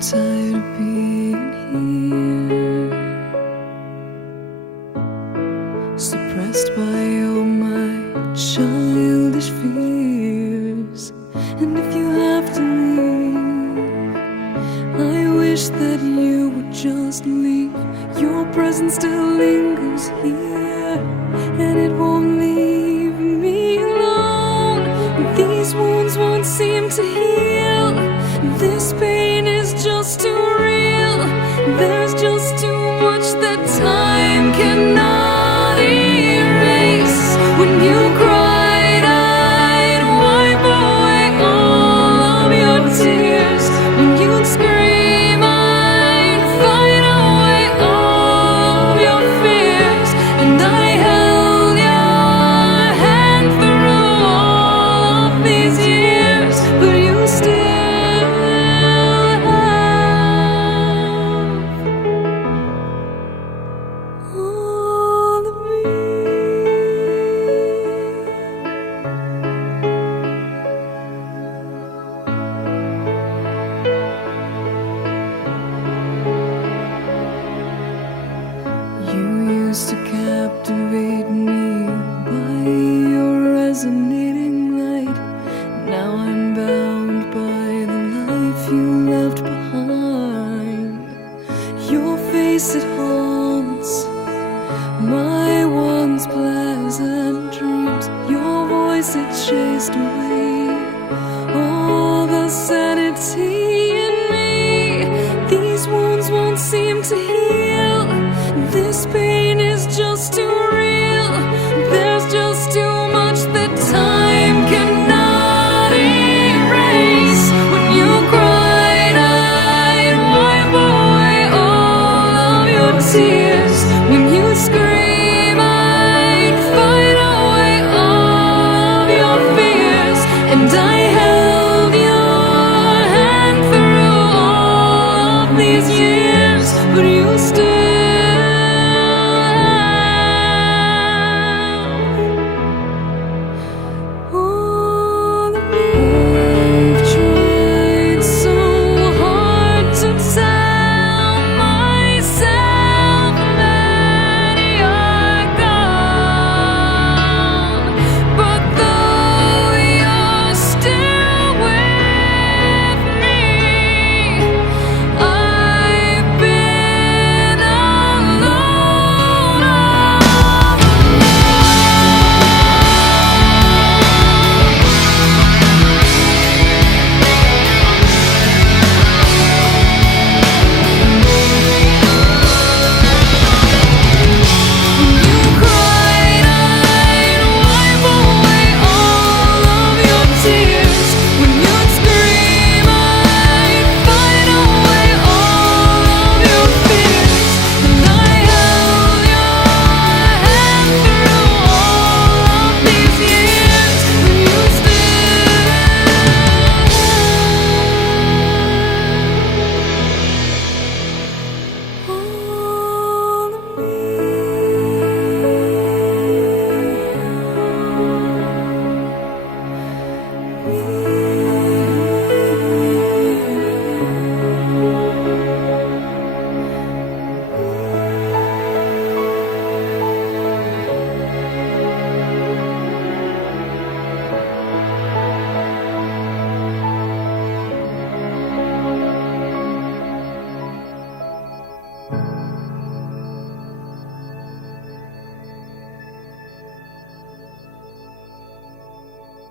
tired of being here, suppressed by all my childish fears. And if you have to leave, I wish that you would just leave. Your presence still lingers here, and it won't leave me alone. These wounds won't seem to heal. This pain is just too real. There's just too much that time cannot erase. When you cried, I'd wipe away all of your tears. When you'd scream, I'd fight away all of your fears. And I held your hand through all of these years, but you still all of me. You used to captivate me by your resonating light. Now I'm bound by the life you left behind. Your face, it haunts my once pleasant dreams. Your voice, it chased away all the sanity in me. These wounds won't seem to heal. This pain is just too real. There's just too much that time cannot erase. When you cried, I'd wipe away all of your tears. When you scream, I'd fight away all of your fears. And I held your hand through all of these years, but you still